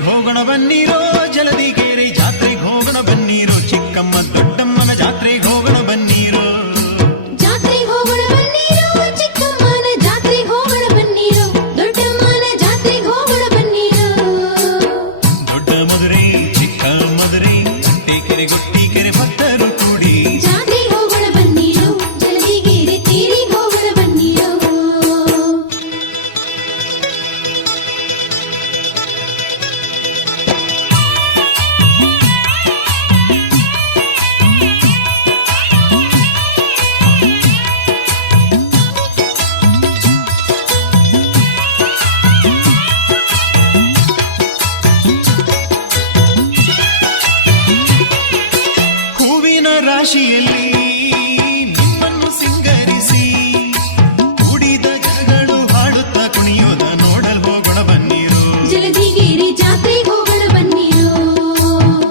ಜಾತ್ರೆಗೆ ಹೋಗೋಣ ಬನ್ನಿರೋ, ಜಲದಿಗೇರಿ ಜಾತ್ರೆಗೆ ಹೋಗೋಣ ಬನ್ನಿರೋ, ಚಿಕ್ಕಮ್ಮ ದೊಡ್ಡಮ್ಮನ ಜಾತ್ರೆಗೆ ಹೋಗೋಣ ಬನ್ನಿರೋ. ಜಾತ್ರೆಗೆ ಹೋಗೋಣ ಬನ್ನಿರೋ, ಚಿಕ್ಕಮ್ಮನ ಜಾತ್ರೆಗೆ ಹೋಗೋಣ ಬನ್ನಿರೋ, ದೊಡ್ಡಮ್ಮನ ಜಾತ್ರೆಗೆ ಹೋಗೋಣ ಬನ್ನಿರೋ. ದೊಡ್ಡ ಮದುರೆ ಚಿಕ್ಕ ಮದುರೆ ಕೆರೆ ಗೊಟ್ಟಿ ಕೆರೆ ಭಕ್ತರು ಕೂಡಿ ಜಾತ್ರೆಗೆ ಹೋಗೋಣ ಬನ್ನಿರೋ, ಜಲದಿಗೇರಿ ತೀರಿಗೆ ಹೋಗೋಣ ಬನ್ನಿರೋ. ರಾಶಿಯಲ್ಲಿ ನಿಮ್ಮನ್ನು ಸಿಂಗರಿಸಿ ಕೂಡಿದ ಜನಗಳು ಹಾಡುತ್ತಾ ಕುಣಿಯೋದ ನೋಡಲ್ ಹೋಗೋಣ ಬನ್ನಿರೋ. ಜಲದಿಗೇರಿ ಜಾತ್ರೆಗೆ ಹೋಗೋಣ ಬನ್ನಿರೋ.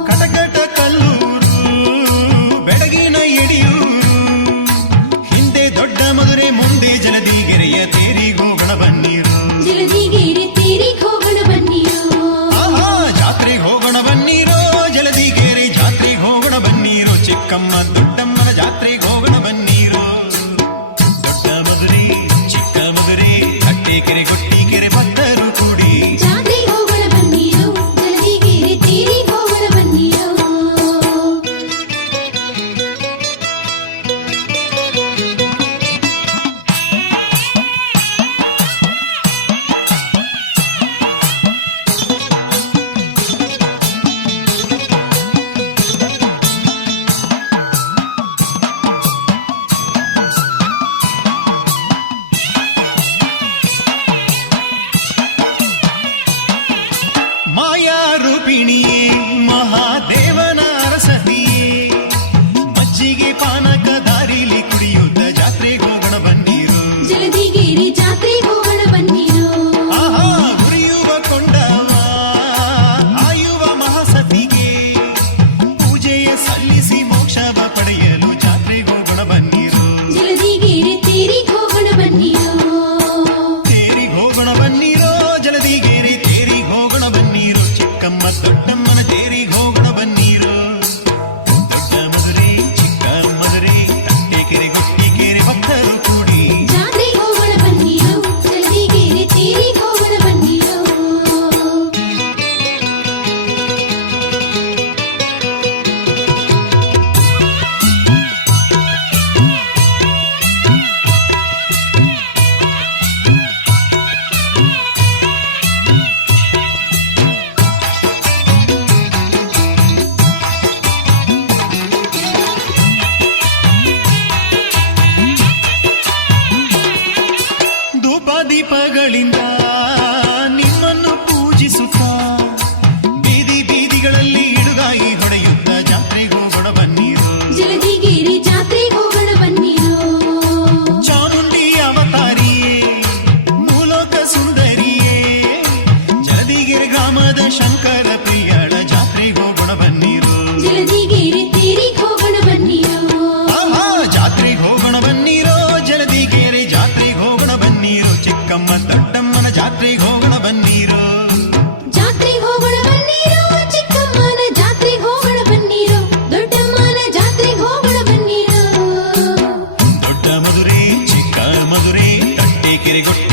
ಕಟಕಟ ಕಲ್ಲೂರು ಬೆಡಗಿನ ಯಡಿಯೂರು, ಹಿಂದೆ ದೊಡ್ಡ ಮದುರೆ ಮುಂದೆ ಜಲದಿಗೆರೆಯ ತೇರಿಗೆ ಹೋಗೋಣ ಬನ್ನಿರೋ. ಜಲದಿಗೇರಿ ತೀರಿಗೆ ಹೋಗೋಣ ಬನ್ನಿರೋ. ಆಹಾ ಜಾತ್ರೆಗೆ ಹೋಗೋಣ ಬನ್ನಿರೋ, ಜಲದಿಗೇರಿ ಜಾತ್ರೆಗೆ ಹೋಗೋಣ ಬನ್ನಿರೋ, ಚಿಕ್ಕಮ್ಮ ದೊಡ್ಡಮ್ಮನ ಜಾತ್ರೆಗೆ ಹೋಗೋಣ ಬನ್ನಿರೋ. ದೊಡ್ಡ ಮದುರೆ ಚಿಕ್ಕ ಮದುರೆ ಕೆರೆ ಗೊಟ್ಟಿ ಕೆರೆ ಭಕ್ತರು ಕೂಡಿ ಜಾತ್ರೆಗೆ ಹೋಗೋಣ ಬನ್ನಿರೋ, ಜಲದಿಗೇರಿ ತೀರಿಗೆ ಹೋಗೋಣ ಬನ್ನಿರೋ. ಮಾಯಾ ರೂಪಿಣಿಯೇ ಮಹಾದೇವನ ಅರಸನಿಯೇ, ಮಜ್ಜಿಗೆ ಪಾನಕ ದಾರಿಲಿ ಕುಡಿಯುತ್ತ ಜಾತ್ರೆಗೆ ಹೋಗೋಣ ಬನ್ನಿರೋ. ಜಲದಿಗೇರಿ ಜಾತ್ರೆಗೆ ಹೋಗೋಣ ಬನ್ನಿರೋ. ಆಹಾ ಉರಿಯುವ ಕೊಂಡವ ಆಯುವ ಮಹಾಸತಿಗೆ ಪೂಜೆಯ ಸಲ್ಲಿಸಿ ಮೋಕ್ಷವ ಪಡೆಯಲು ಜಾತ್ರೆಗೆ ಹೋಗೋಣ ಬನ್ನಿರೋ. ಜಲದಿಗೇರಿ ತೀರಿಗೆ ಹೋಗೋಣ ಬನ್ನಿರೋ. ತೇರಿಗೆ ಹೋಗೋಣ ಬನ್ನಿರೋ, ಜಲದಿಗೇರಿ ತೇರಿಗೆ ಹೋಗೋಣ ಬನ್ನಿರೋ, ಚಿಕ್ಕಮ್ಮ ದೊಡ್ಡಮ್ಮನ ತೇರಿಗೆ ಹೋಗೋಣ ಬನ್ನಿರೋ. ದೊಡ್ಡ ಮದುರೆ ಚಿಕ್ಕ ಮದುರೆ ಕೆರೆ ಗೊಟ್ಟಿ ಕೆರೆ ಭಕ್ತರು ಕೂಡಿ ಜಾತ್ರೆಗೆ ಹೋಗೋಣ ಬನ್ನಿರೋ, ಜಲದಿಗೇರಿ ತೀರಿಗೆ ಹೋಗೋಣ ಬನ್ನಿರೋ. ಧೂಪ ದೀಪಗಳಿಂದ ನಿಮ್ಮನ್ನು ಪೂಜಿಸುತ್ತಾ ಬೀದಿ ಬೀದಿಗಳಲ್ಲಿ ಇಡುಗಾಯಿ ಹೊಡೆಯುತ್ತ ಜಾತ್ರೆಗೆ ಹೋಗೋಣ ಬನ್ನಿರೋ. ಜಲದಿಗೇರಿ ಜಾತ್ರೆಗೆ ಹೋಗೋಣ ಬನ್ನಿರೋ. ಚಾಮುಂಡಿ ಅವತಾರಿಯೇ ಮೂಲೋಕ ಸುಂದರಿಯೇ, ಜಲದಿಗೆರೆ ಗ್ರಾಮದ ಶಂಕರ ಪ್ರಿಯಳ ಜಾತ್ರೆಗೆ ಹೋಗೋಣ ಬನ್ನಿರೋ. ಜಲದಿಗೇರಿ ತೀರಿಗೆ ಹೋಗೋಣ ಬನ್ನಿರೋ. ಆಹಾ ಜಾತ್ರೆಗೆ ಹೋಗೋಣ ಬನ್ನಿರೋ, ಜಲದಿಗೆರೆ ಜಾತ್ರೆಗೆ ಹೋಗೋಣ ಬನ್ನಿರೋ, ಚಿಕ್ಕಮ್ಮ ದೊಡ್ಡಮ್ಮನ ಜಾತ್ರೆಗೆ ಹೋಗೋಣ ಬನ್ನಿರೋ. ಜಾತ್ರೆಗೆ ಹೋಗೋಣ ಬನ್ನಿರೋ, ಚಿಕ್ಕಮ್ಮನ ಜಾತ್ರೆಗೆ ಹೋಗೋಣ ಬನ್ನಿರೋ, ದೊಡ್ಡಮ್ಮನ ಜಾತ್ರೆಗೆ ಹೋಗೋಣ ಬನ್ನಿರೋ. ದೊಡ್ಡ ಮದುರೆ ಚಿಕ್ಕ ಮದುರೆ ಕೆರೆ ಗೊಟ್ಟಿ